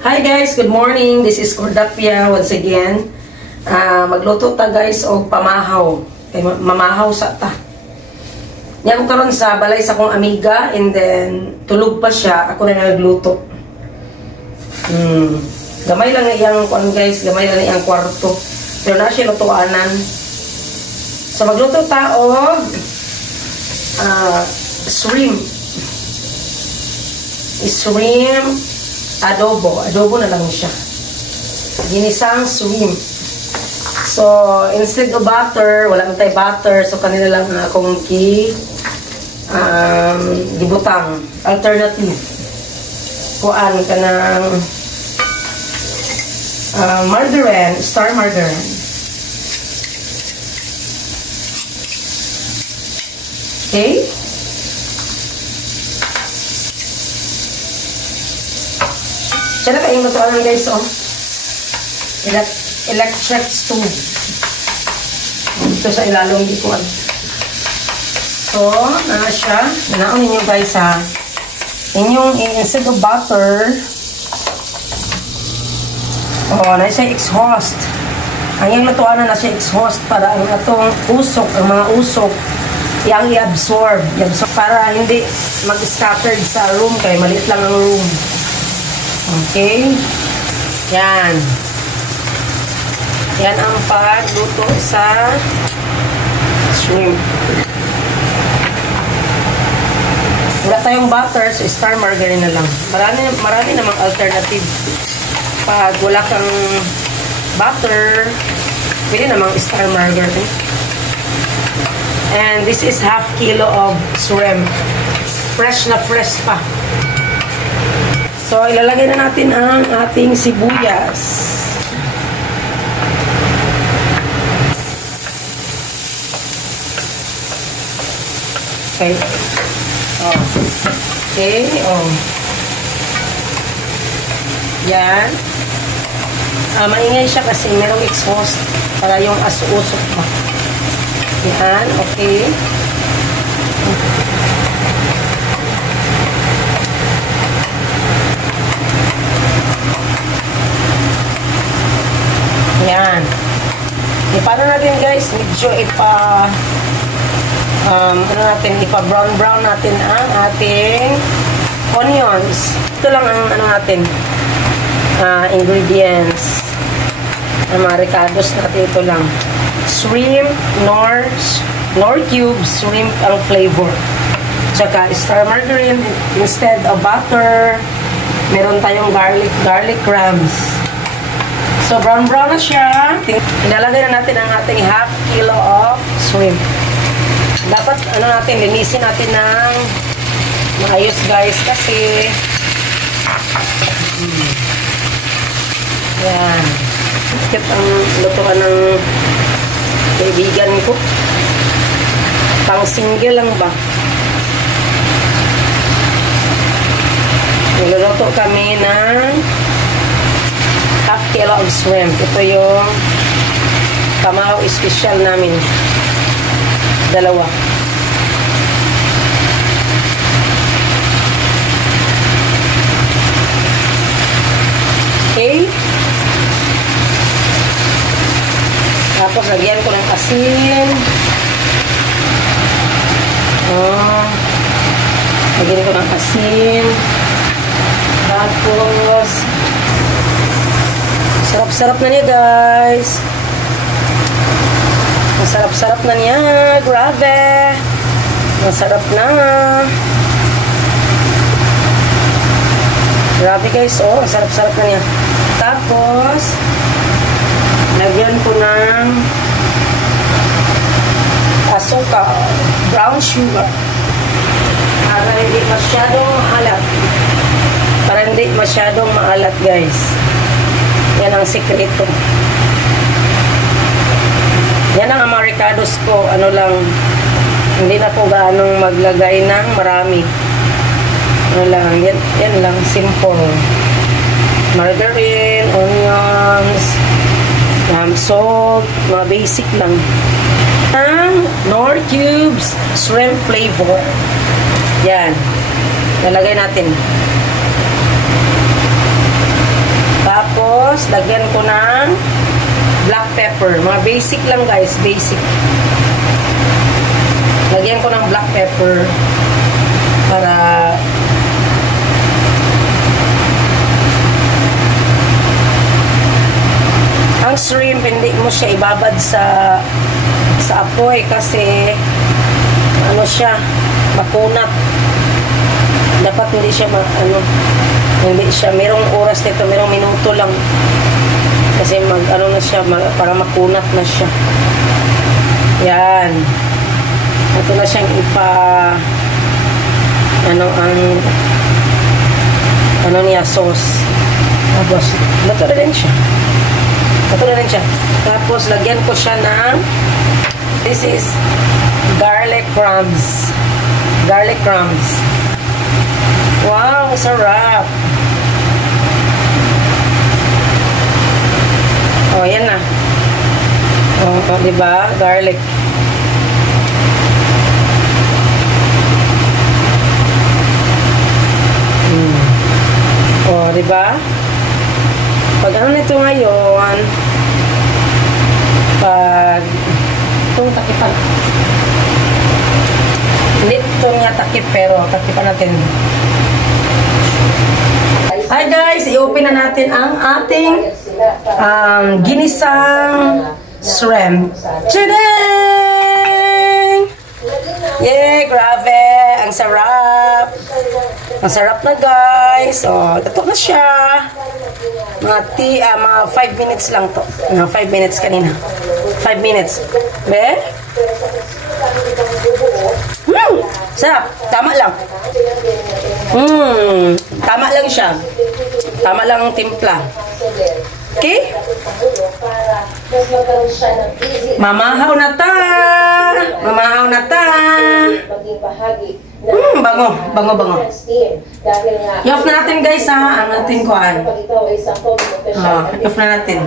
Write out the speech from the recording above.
Hi guys, good morning. This is Cordapia once again. Magluto ta guys og pamahaw. Kay mamahaw sa ta. Nya ko karon sa balay sa akong amiga and then tulog pa siya, ako na nagluto. Gamay lang iyang kuan guys, gamay lang iyang kwarto. Pero na siya lutuanan. So magluto ta og shrimp adobo na lang siya, ginisang shrimp. So instead of butter, wala man tay butter, so kanila lang na akong gibutang alternative kuan kanang margarine, star margarine. Okay. Siya na kayong lutuan guys, oh. Electric stove. Dito sa ilalong likuan. So, na siya. Nanaon ninyo guys ha. Inyong instead of butter, na siya exhaust. Ang yung lutuan na siya exhaust para ang atong usok, ang mga usok, yang i-absorb. Para hindi mag-scattered sa room kaya maliit lang ang room. Okay. Yan. Yan ang pagluto sa shrimp. Wala tayong butter, so star margarine na lang. Marami namang alternative. Pag wala kang butter, pwede namang star margarine. And this is half kilo of shrimp. Fresh na fresh pa. So, ilalagay na natin ang ating sibuyas. Okay. Oh. Okay. Oh. Yan. Maingay siya kasi merong exhaust para yung aso-usok pa. Yan. Okay. Yan. Paano natin guys, medyo ipa-brown natin ang ating onions. Ito lang ang ingredients. Ang mga ricados natin, ito lang. Shrimp, nor cubes, shrimp ang flavor. Tsaka star margarine instead of butter. Meron tayong garlic crumbs. So, brown na siya. Ilalagay na natin ang ating half kilo of shrimp. Dapat, linisin natin ng maayos, guys, kasi yan. Bakit ang lutuan ng kaibigan ko? Pang single lang ba? Niluluto kami ng half kilo of shrimp. Ito yung pamahaw special namin. Dalawa. Okay. Tapos lagyan ko ng asin. Lagyan ko ng asin. Tapos sarap-sarap na niya guys. Masarap-sarap na niya. Grabe. Masarap na. Grabe guys. Oh, sarap-sarap na niya. Tapos lagyan ko ng asukal. Brown sugar. Para hindi masyadong maalat. Para hindi masyadong maalat guys. Yan ang sekreto. Yan ang americanos ko. Ano lang, hindi na po gaanong maglagay ng marami. Ano lang, yan lang, simple. Margarine, onions, salt, mga basic lang. Ang nor cubes, shrimp flavor. Yan. Lalagay natin. lagyan ko ng black pepper. Mga basic lang guys, basic. Lagyan ko ng black pepper para ang shrimp hindi mo siya ibabad sa apoy kasi ano siya, makunat. Dapat hindi siya hindi siya, merong oras nito, merong minuto lang. Kasi ano na siya, para makunat na siya. Yan. Ito na siyang ano niya, sauce. Tapos, ito na rin siya. Tapos, lagyan ko siya ng, this is garlic crumbs. Garlic crumbs. Wow, sarap. Oh, yan na. Oh, diba? Garlic. Oh, diba? Pag ano nito ngayon, pag itong takipan. Hindi ito niya takip, pero takipan natin. Hi guys, i-open na natin ang ating ginisang shrimp. Tadang! Yay, grabe! Ang sarap! Ang sarap na guys. Oh, ito na siya. Mga 5 minutes lang to. 5 minutes kanina. 5 minutes. Be? Sarap. Tama lang. Tama lang siya. Tama lang ang timpla. Okay? Mamahaw na ta! Mamahaw na ta! Bango. I-off na natin guys ha. Ang ating kuhan. I-off na natin.